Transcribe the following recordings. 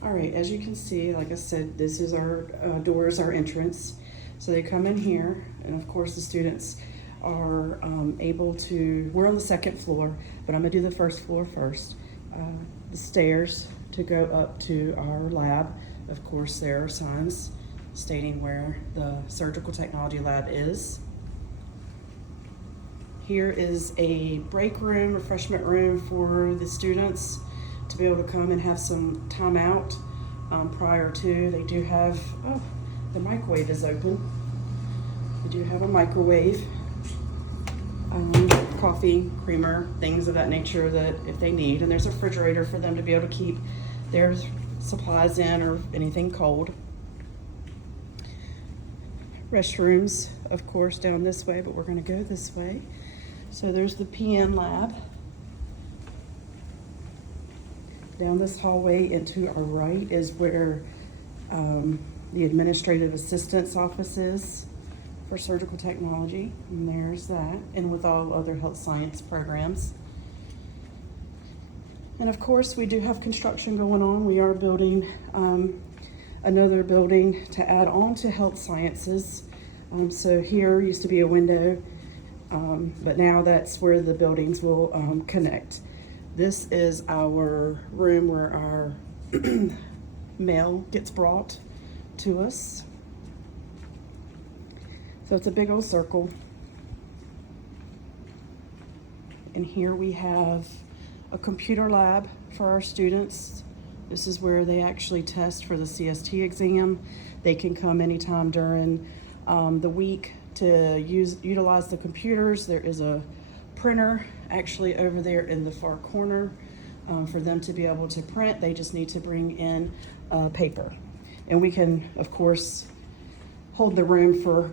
All right, as you can see, like I said, this is our doors, our entrance. So they come in here, and of course the students are able to, we're on the second floor, but I'm gonna do the first floor first. The stairs to go up to our lab. Of course, there are signs stating where the surgical technology lab is. Here is a break room, refreshment room for the students to be able to come and have some time out prior to. They do have, oh, the microwave is open. They do have a microwave, coffee, creamer, things of that nature that if they need. And there's a refrigerator for them to be able to keep their supplies in or anything cold. Restrooms, of course, down this way, but we're gonna go this way. So there's the PN lab. Down this hallway and to our right is where the administrative assistant's office is for surgical technology. And there's that, and with all other health science programs. And of course, we do have construction going on. We are building another building to add on to health sciences. So here used to be a window, but now that's where the buildings will connect. This is our room where our mail gets brought to us. So it's a big old circle. And here we have a computer lab for our students. This is where they actually test for the CST exam. They can come anytime during the week to utilize the computers. There is a printer actually over there in the far corner for them to be able to print. They just need to bring in paper. And we can, of course, hold the room for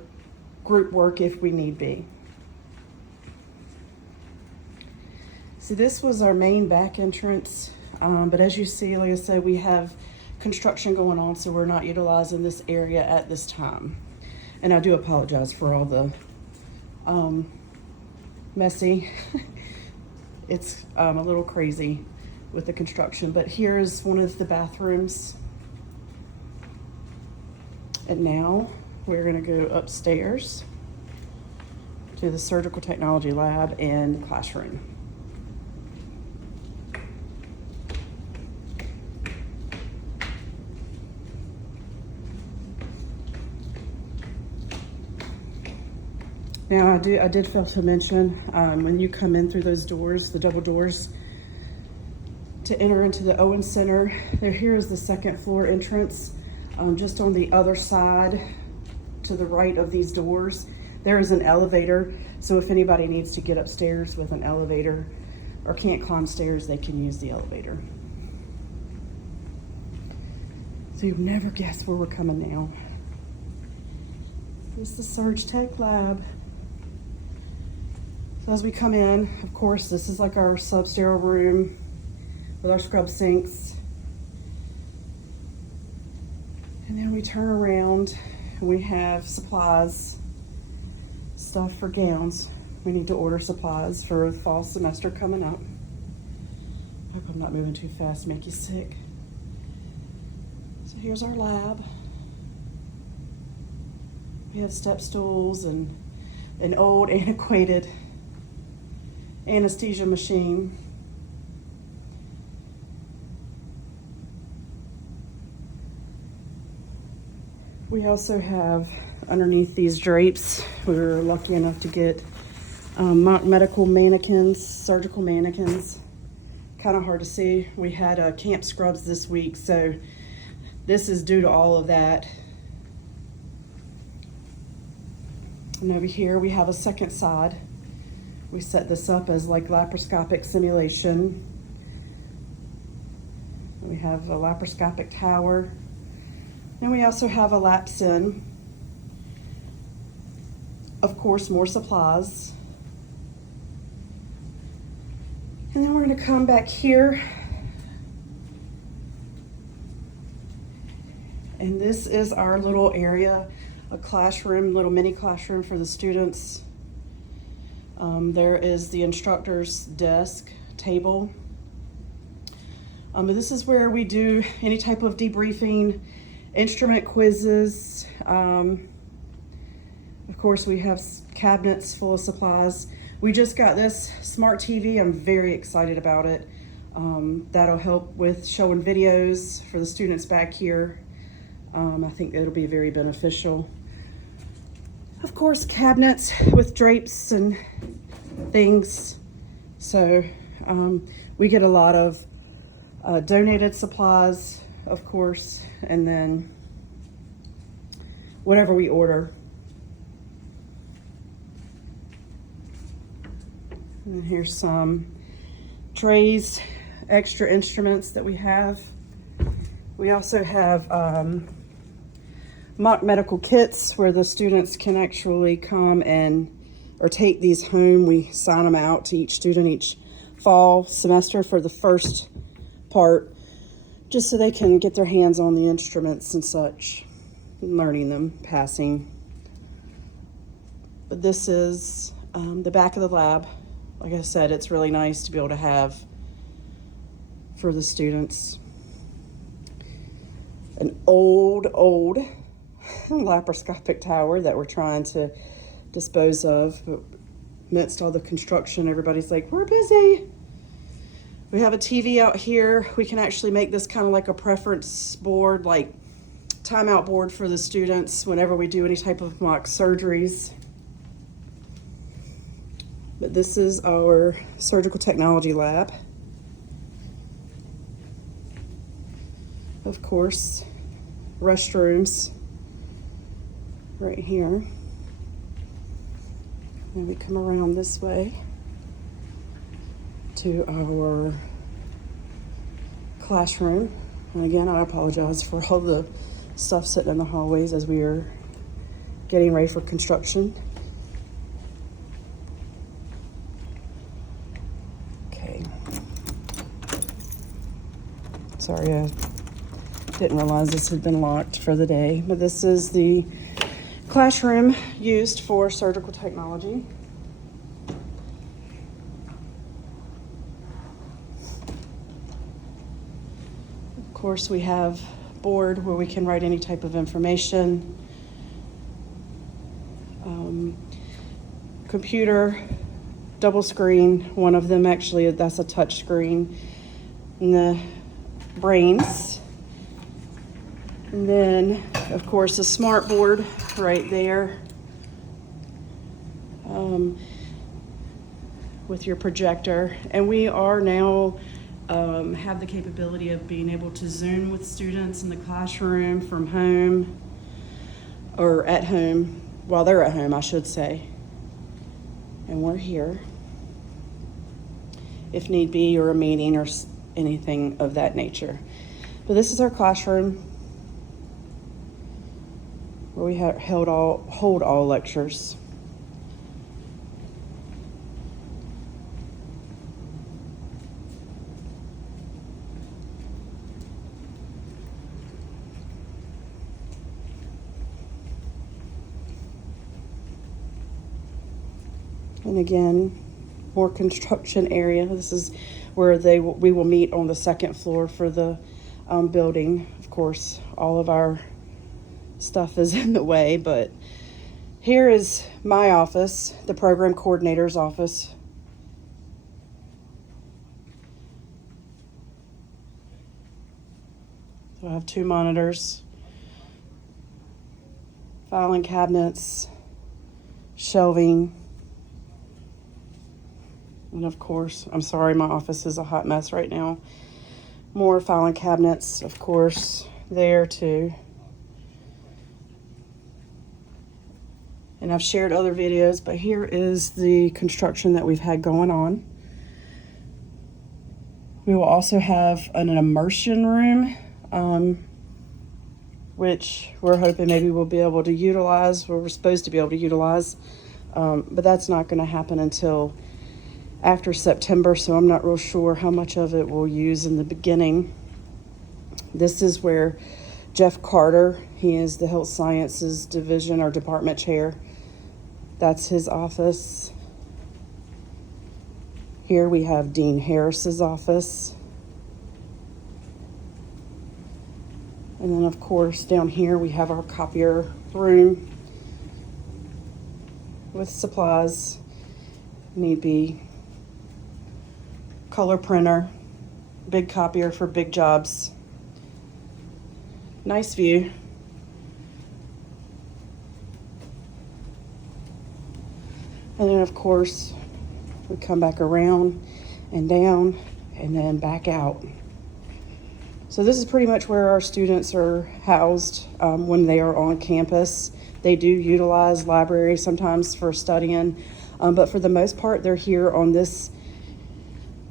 group work if we need be. So this was our main back entrance, but as you see, like I said, we have construction going on, so we're not utilizing this area at this time. And I do apologize for all the messy. It's a little crazy with the construction, but here's one of the bathrooms. And now we're gonna go upstairs to the surgical technology lab and classroom. Now I did fail to mention, when you come in through those doors, the double doors, to enter into the Owen Center, here is the second floor entrance. Just on the other side, to the right of these doors, there is an elevator. So if anybody needs to get upstairs with an elevator or can't climb stairs, they can use the elevator. So you'll never guess where we're coming now. This is the Surg Tech Lab. So as we come in, of course, this is like our sub-sterile room with our scrub sinks. And then we turn around and we have supplies, stuff for gowns. We need to order supplies for the fall semester coming up. I hope I'm not moving too fast to make you sick. So here's our lab. We have step stools and an old antiquated anesthesia machine. We also have underneath these drapes, we were lucky enough to get medical mannequins, surgical mannequins. Kind of hard to see. We had camp scrubs this week, so this is due to all of that. And over here we have a second side. We set this up as like laparoscopic simulation. We have a laparoscopic tower. And we also have a lap sim. Of course, more supplies. And then we're going to come back here. And this is our little area, a classroom, little mini classroom for the students. There is the instructor's desk, table. But this is where we do any type of debriefing, instrument quizzes. Of course, we have cabinets full of supplies. We just got this smart TV. I'm very excited about it. That'll help with showing videos for the students back here. I think it'll be very beneficial. Of course, cabinets with drapes and things. So we get a lot of donated supplies, of course, and then whatever we order. And here's some trays, extra instruments that we have. We also have mock medical kits where the students can actually come or take these home. We sign them out to each student each fall semester for the first part, just so they can get their hands on the instruments and such, learning them, passing. But this is the back of the lab. Like I said, it's really nice to be able to have for the students. An old laparoscopic tower that we're trying to dispose of, but amidst all the construction, everybody's like, we're busy. We have a TV out here. We can actually make this kind of like a preference board, like timeout board for the students whenever we do any type of mock surgeries. But this is our surgical technology lab. Of course, restrooms right here. And we come around this way to our classroom. And again, I apologize for all the stuff sitting in the hallways as we are getting ready for construction. Okay. Sorry, I didn't realize this had been locked for the day, but this is the classroom used for surgical technology. Of course, we have a board where we can write any type of information. Computer, double screen, one of them actually, that's a touch screen. And the brains. And then, of course, a smart board right there with your projector. And we are now have the capability of being able to Zoom with students in the classroom from home, or at home, while they're at home, I should say. And we're here if need be, or a meeting or anything of that nature. But this is our classroom where we hold all lectures. And again, more construction area. This is where we will meet on the second floor for the building. Of course, all of our stuff is in the way, but here is my office, the program coordinator's office. So I have 2 monitors, filing cabinets, shelving, and of course, I'm sorry, my office is a hot mess right now. More filing cabinets, of course, there too. And I've shared other videos, but here is the construction that we've had going on. We will also have an immersion room, which we're hoping maybe we'll be able to utilize, or we're supposed to be able to utilize, but that's not going to happen until after September, so I'm not real sure how much of it we'll use in the beginning. This is where Jeff Carter, he is the Health Sciences Division or Department Chair. That's his office. Here we have Dean Harris's office. And then of course down here we have our copier room with supplies, need be, color printer, big copier for big jobs. Nice view. And then of course we come back around and down and then back out. So this is pretty much where our students are housed when they are on campus. They do utilize libraries sometimes for studying, but for the most part, they're here on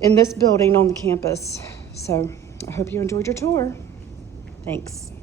in this building on the campus. So I hope you enjoyed your tour. Thanks.